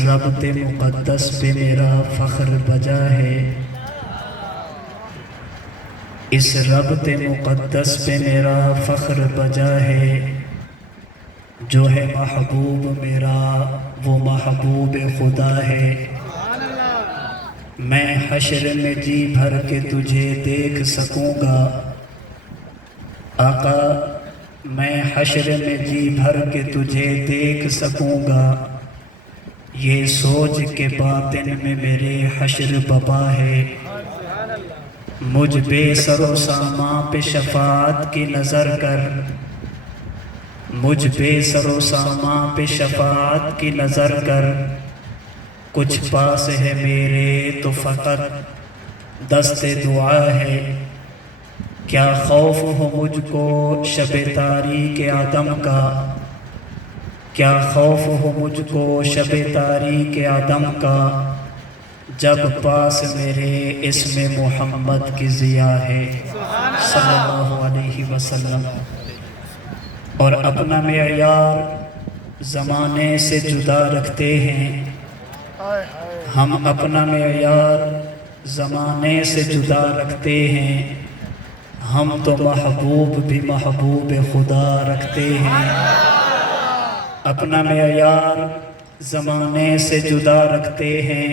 ربط مقدس پہ میرا فخر بجا ہے، اس ربط مقدس پہ میرا فخر بجا ہے، جو ہے محبوب میرا وہ محبوب خدا ہے۔ میں حشر میں جی بھر کے تجھے دیکھ سکوں گا، آقا میں حشر میں جی بھر کے تجھے دیکھ سکوں گا، یہ سوچ کے باطن میں میرے حشر بپا ہے۔ مجھ بے سر و سامان پہ شفاعت کی نظر کر، مجھ بے سر و سامان پہ شفاعت کی نظر کر، کچھ پاس ہے میرے تو فقط دست دعا ہے۔ کیا خوف ہو مجھ کو شب تاریک آدم کا، کیا خوف ہو مجھ کو شب تاریک آدم کا، جب پاس میرے اسم محمد کی ضیا ہے صلی اللہ علیہ وسلم۔ اور اپنا معیار زمانے سے جدا رکھتے ہیں، ہم اپنا معیار زمانے سے جدا رکھتے ہیں، ہم تو محبوب بھی محبوب خدا رکھتے ہیں۔ اپنا معیار زمانے سے جدا رکھتے ہیں،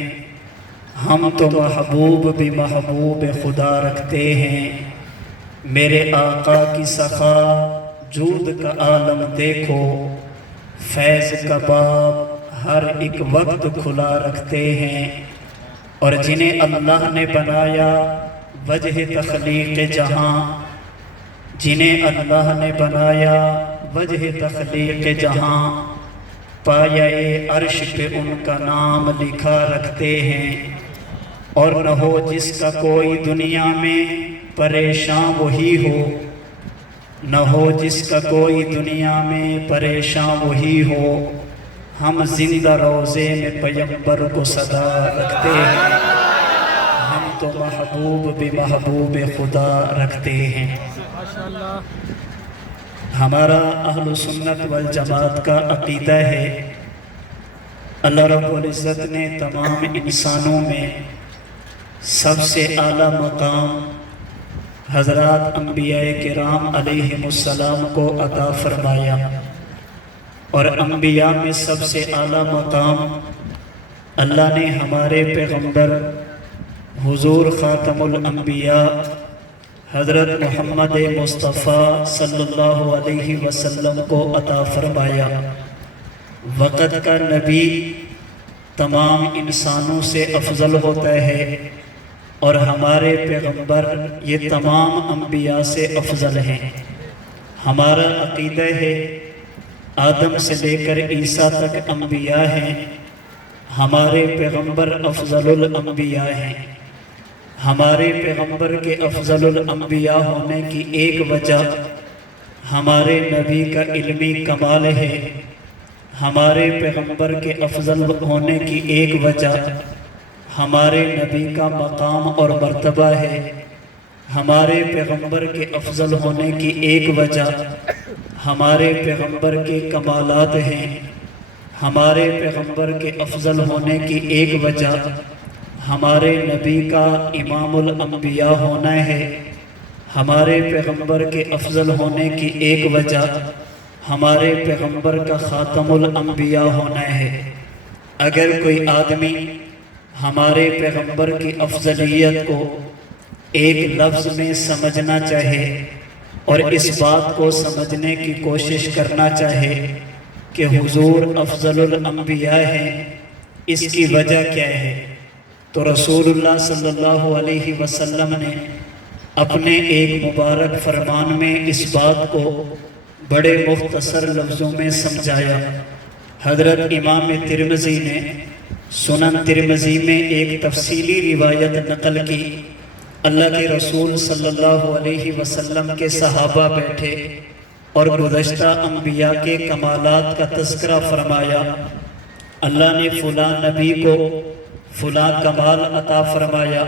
ہم تو محبوب بھی محبوب خدا رکھتے ہیں۔ میرے آقا کی سخا جود کا عالم دیکھو، فیض کا باب ہر ایک وقت کھلا رکھتے ہیں، اور جنہیں اللہ نے بنایا وجہ تخلیق جہاں، جنہیں اللہ نے بنایا وجہ تخلیق جہاں، پایہ عرش پہ ان کا نام لکھا رکھتے ہیں۔ اور نہ ہو جس کا کوئی دنیا میں پریشان وہی ہو، نہ ہو جس کا کوئی دنیا میں پریشان وہی ہو، ہم زندہ روضے میں پیغمبر کو صدا رکھتے ہیں، ہم تو محبوب بھی محبوب خدا رکھتے ہیں۔ ہمارا اہل سنت والجماعت کا عقیدہ ہے، اللہ رب العزت نے تمام انسانوں میں سب سے اعلیٰ مقام حضرات انبیاء کرام علیہم السلام کو عطا فرمایا، اور انبیاء میں سب سے اعلیٰ مقام اللہ نے ہمارے پیغمبر حضور خاتم الانبیاء حضرت محمد مصطفیٰ صلی اللہ علیہ وسلم کو عطا فرمایا۔ وقت کا نبی تمام انسانوں سے افضل ہوتا ہے، اور ہمارے پیغمبر یہ تمام انبیاء سے افضل ہیں۔ ہمارا عقیدہ ہے آدم سے لے کر عیسیٰ تک انبیاء ہیں، ہمارے پیغمبر افضل الانبیاء ہیں۔ ہمارے پیغمبر کے افضل الانبیاء ہونے کی ایک وجہ ہمارے نبی کا علمی کمال ہے، ہمارے پیغمبر کے افضل ہونے کی ایک وجہ ہمارے نبی کا مقام اور مرتبہ ہے، ہمارے پیغمبر کے افضل ہونے کی ایک وجہ ہمارے پیغمبر کے کمالات ہیں، ہمارے پیغمبر کے افضل ہونے کی ایک وجہ ہمارے نبی کا امام الانبیاء ہونا ہے، ہمارے پیغمبر کے افضل ہونے کی ایک وجہ ہمارے پیغمبر کا خاتم الانبیاء ہونا ہے۔ اگر کوئی آدمی ہمارے پیغمبر کی افضلیت کو ایک لفظ میں سمجھنا چاہے اور اس بات کو سمجھنے کی کوشش کرنا چاہے کہ حضور افضل الانبیاء ہیں، اس کی وجہ کیا ہے، تو رسول اللہ صلی اللہ علیہ وسلم نے اپنے ایک مبارک فرمان میں اس بات کو بڑے مختصر لفظوں میں سمجھایا۔ حضرت امام ترمذی نے سنن ترمذی میں ایک تفصیلی روایت نقل کی، اللہ کے رسول صلی اللہ علیہ وسلم کے صحابہ بیٹھے اور گزشتہ انبیاء کے کمالات کا تذکرہ فرمایا۔ اللہ نے فلاں نبی کو فلاں کمال عطا فرمایا،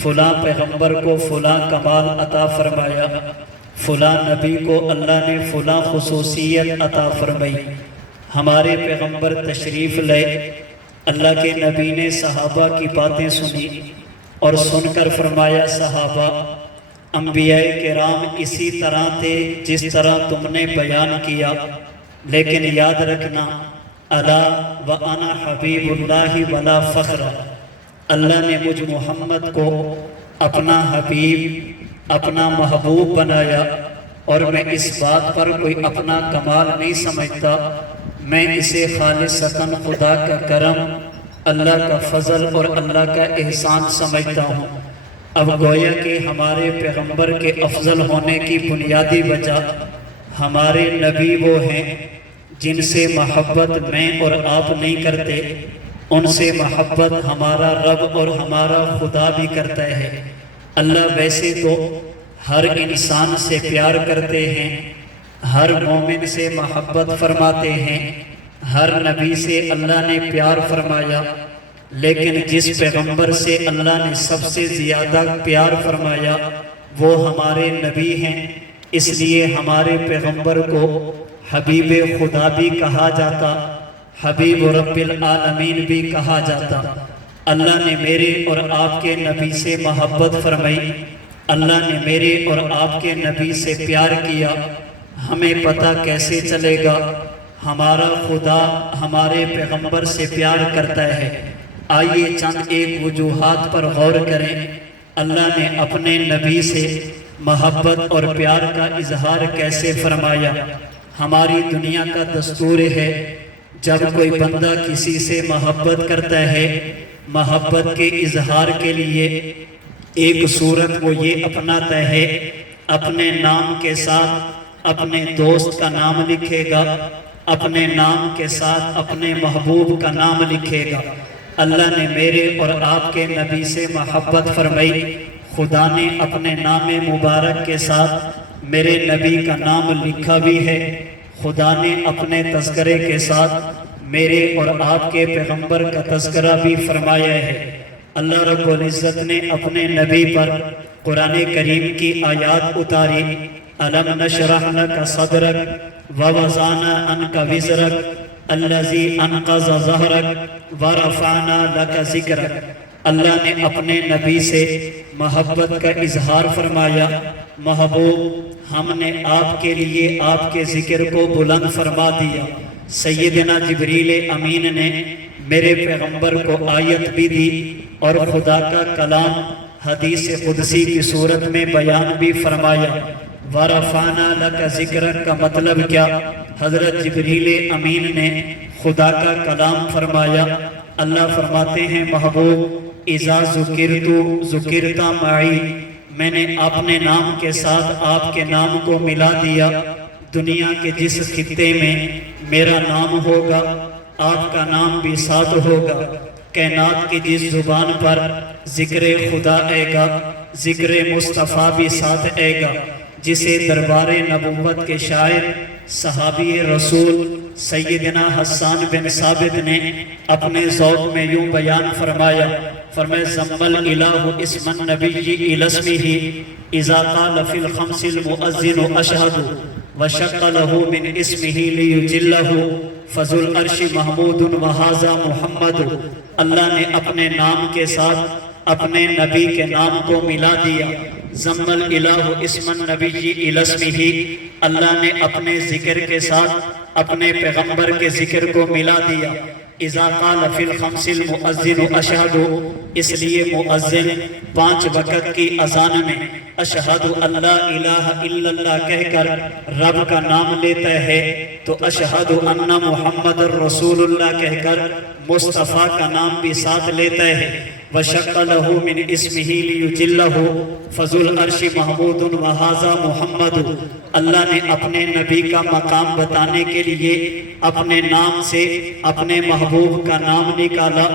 فلاں پیغمبر کو فلاں کمال عطا فرمایا، فلاں نبی کو اللہ نے فلاں خصوصیت عطا فرمائی۔ ہمارے پیغمبر تشریف لائے، اللہ کے نبی نے صحابہ کی باتیں سنی اور سن کر فرمایا صحابہ انبیاء کرام اسی طرح تھے جس طرح تم نے بیان کیا، لیکن یاد رکھنا الا وانا حبیب اللہ ولا فخر، اللہ نے مجھ محمد کو اپنا حبیب اپنا محبوب بنایا اور میں اس بات پر کوئی اپنا کمال نہیں سمجھتا، میں اسے خالصتاً خدا کا کرم، اللہ کا فضل اور اللہ کا احسان سمجھتا ہوں۔ اب گویا کہ ہمارے پیغمبر کے افضل ہونے کی بنیادی وجہ ہمارے نبی وہ ہیں جن سے محبت میں اور آپ نہیں کرتے، ان سے محبت ہمارا رب اور ہمارا خدا بھی کرتا ہے۔ اللہ ویسے تو ہر انسان سے پیار کرتے ہیں، ہر مومن سے محبت فرماتے ہیں، ہر نبی سے اللہ نے پیار فرمایا، لیکن جس پیغمبر سے اللہ نے سب سے زیادہ پیار فرمایا وہ ہمارے نبی ہیں، اس لیے ہمارے پیغمبر کو حبیب خدا بھی کہا جاتا، حبیب رب العالمین بھی کہا جاتا۔ اللہ نے میرے اور آپ کے نبی سے محبت فرمائی، اللہ نے میرے اور آپ کے نبی سے پیار کیا۔ ہمیں پتہ کیسے چلے گا ہمارا خدا ہمارے پیغمبر سے پیار کرتا ہے؟ آئیے چند ایک وجوہات پر غور کریں۔ اللہ نے اپنے نبی سے محبت اور پیار کا اظہار کیسے فرمایا؟ ہماری دنیا کا دستور ہے جب کوئی بندہ کسی سے محبت کرتا ہے، محبت کے اظہار کے لیے ایک صورت وہ یہ اپناتا ہے، اپنے نام کے ساتھ اپنے دوست کا نام لکھے گا، اپنے نام کے ساتھ اپنے محبوب کا نام لکھے گا۔ اللہ نے میرے اور آپ کے نبی سے محبت فرمائی، خدا نے اپنے نام مبارک کے ساتھ میرے نبی کا نام لکھا بھی ہے، خدا نے اپنے تذکرے کے ساتھ میرے اور آپ کے پیغمبر کا تذکرہ بھی فرمایا ہے۔ اللہ رب العزت نے اپنے نبی پر قرآن کریم کی آیات اتاری، أَلَمْ نَشْرَحْ لَكَ صَدْرَكَ وَوَضَعْنَا عَنْكَ وِزْرَكَ الَّذِي أَنْقَضَ ظَهْرَكَ وَرَفَعْنَا لَكَ ذِكْرَكَ۔ اللہ نے اپنے نبی سے محبت کا اظہار فرمایا، محبوب ہم نے آپ کے لیے آپ کے ذکر کو بلند فرما دیا۔ سیدنا جبریل امین نے میرے پیغمبر کو آیت بھی دی اور خدا کا کلام حدیث قدسی کی صورت میں بیان بھی فرمایا۔ وَرَفَعْنَا لَكَ ذِكْرَكَ کا مطلب کیا؟ حضرت جبریل امین نے خدا کا کلام فرمایا۔ اللہ فرماتے ہیں محبوب اِذَا ذُكِرْتُ ذُكِرْتَ مَعِي، میں نے اپنے نام کے ساتھ آپ کے نام کو ملا دیا۔ دنیا کے جس خطے میں میرا نام ہوگا آپ کا نام بھی ساتھ ہوگا، کائنات کی جس زبان پر ذکر خدا آئے گا ذکر مصطفیٰ بھی ساتھ آئے گا، جسے دربار نبوت کے شاعر صحابی رسول سیدنا حسان بن ثابت نے اپنے ذوق میں یوں بیان فرمایا، فرمائے ضم الالہ اسم النبی الی اسمہ اذا قال فی الخمس المؤذن اشہد وشق له من اسمہ لیجلہ فذو العرش محمود وہذا محمد۔ اللہ نے اپنے نام کے ساتھ اپنے نبی کے نام کو ملا دیا۔ ضم الالہ اسم النبی الی اسمہ، اللہ نے اپنے ذکر کے ساتھ اپنے پیغمبر کے ذکر کو ملا دیا۔ اذا قال فی الخمس المؤذن اشہد، اس لیے مؤذن 5 وقت کی اذان میں اشہد اللہ الہ الا اللہ کہہ کر رب کا نام لیتا ہے، تو اشہد ان محمد رسول اللہ کہہ کر مصطفیٰ کا نام بھی ساتھ لیتا ہے۔ وَشَقَّ لَهُ مِنْ اسْمِهِ لِيُجِلَّهُ فَذُو الْعَرْشِ مَحْمُودٌ وَهَذَا مُحَمَّدٌ۔ اللہ نے اپنے نبی کا مقام بتانے کے لیے اپنے نام سے اپنے محبوب کا نام نکالا۔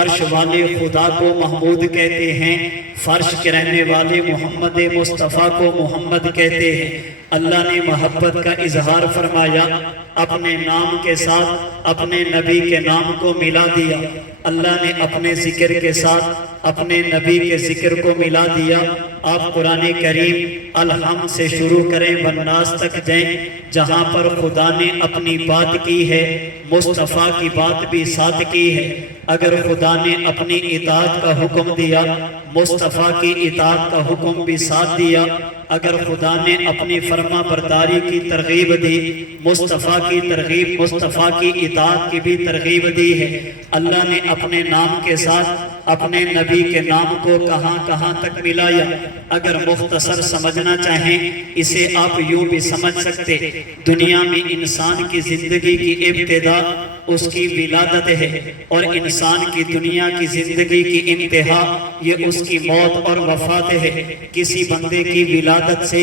عرش والے خدا کو محمود کہتے ہیں، فرش کے رہنے والے محمد مصطفیٰ کو محمد کہتے ہیں۔ اللہ نے محبت کا اظہار فرمایا، اپنے نام کے ساتھ اپنے نبی کے نام کو ملا دیا۔ اللہ نے اپنے ذکر کے ساتھ اپنے نبی کے ذکر کو ملا دیا۔ آپ قرآن کریم الحمد سے شروع کریں والناس تک جائیں، جہاں پر خدا نے اپنی بات کی ہے مصطفیٰ کی بات بھی ساتھ کی ہے۔ اگر خدا نے اپنی اطاعت کا حکم دیا مصطفیٰ کی اطاعت کا حکم بھی ساتھ دیا۔ اگر خدا نے اپنی فرما برداری کی ترغیب دی مصطفیٰ کی ترغیب مصطفیٰ کی اطاعت کی بھی ترغیب دی ہے۔ اللہ نے اپنے نام کے ساتھ اپنے نبی کے نام کو کہاں کہاں تک ملایا۔ اگر مختصر سمجھنا چاہیں اسے آپ یوں بھی سمجھ سکتے، دنیا میں انسان کی زندگی کی ابتدا اس کی ولادت ہے، اور انسان کی دنیا کی زندگی کی انتہا یہ اس کی موت اور وفات ہے۔ کسی بندے کی ولادت سے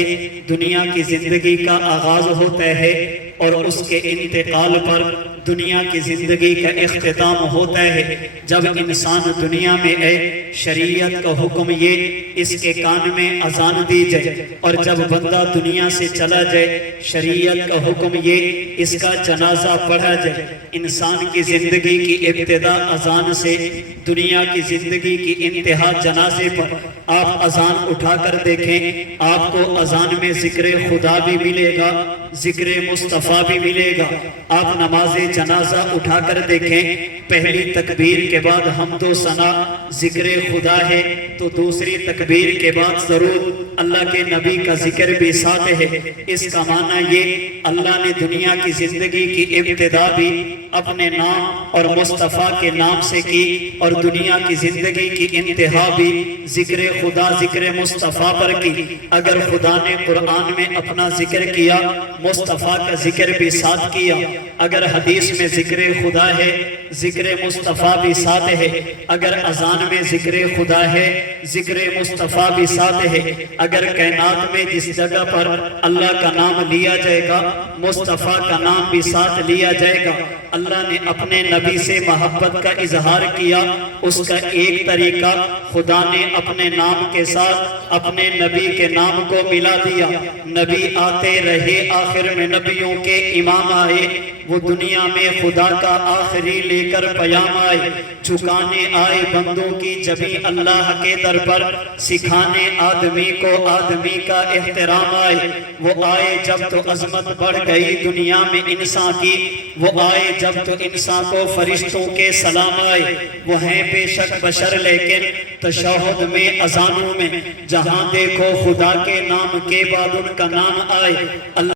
دنیا کی زندگی کا آغاز ہوتا ہے، اور اس کے انتقال پر دنیا کی زندگی کا اختتام ہوتا ہے۔ جب انسان دنیا میں آئے شریعت کا حکم یہ اس کے کان میں اذان دی جائے، اور جب بندہ دنیا سے چلا جائے شریعت کا حکم یہ اس کا جنازہ پڑھا جائے۔ انسان کی زندگی کی ابتدا اذان سے، دنیا کی زندگی کی انتہا جنازے پر۔ آپ اذان اٹھا کر دیکھیں، آپ کو اذان میں ذکر خدا بھی ملے گا، ذکر مصطفیٰ بھی ملے گا۔ آپ نماز جنازہ اٹھا کر دیکھیں، پہلی تکبیر کے بعد حمد و ثنا ذکر خدا ہے، تو دوسری تکبیر کے بعد ضرور اللہ کے نبی کا ذکر بھی ساتھ ہے۔ اس کا معنی یہ اللہ نے دنیا کی زندگی کی ابتدا بھی اپنے نام اور مصطفیٰ کے نام سے کی، اور دنیا کی زندگی کی انتہا بھی ذکر خدا ذکر مصطفیٰ پر کی۔ اگر خدا نے قرآن میں اپنا ذکر کیا مصطفیٰ کا ذکر بھی ساتھ کیا۔ اگر حدیث میں ذکر خدا ہے ذکر مصطفیٰ بھی ساتھ ہے۔ اگر اذان میں ذکر خدا ہے ذکر مصطفیٰ بھی ساتھ ہے۔ اگر کائنات میں جس جگہ پر اللہ کا نام لیا جائے گا مصطفیٰ کا نام بھی ساتھ لیا جائے گا۔ اللہ نے اپنے نبی سے محبت کا اظہار کیا، اس کا ایک طریقہ خدا نے اپنے نام کے ساتھ اپنے نبی کے نام کو ملا دیا۔ نبی آتے رہے، آخر میں نبیوں کے امام آئے، وہ دنیا میں خدا کا آخری لے کر پیام آئے۔ چکانے آئے بندوں کی جبیں اللہ کے در پر، سکھانے آدمی کو آدمی کا احترام آئے۔ وہ آئے جب تو عظمت بڑھ گئی دنیا میں انسان کی، وہ آئے جب تو انسان کو فرشتوں کے سلام آئے۔ وہ ہیں بے شک بشر لیکن تشہد میں اذانوں میں، جہاں دیکھو خدا کے نام کے بعد ان کا نام آئے۔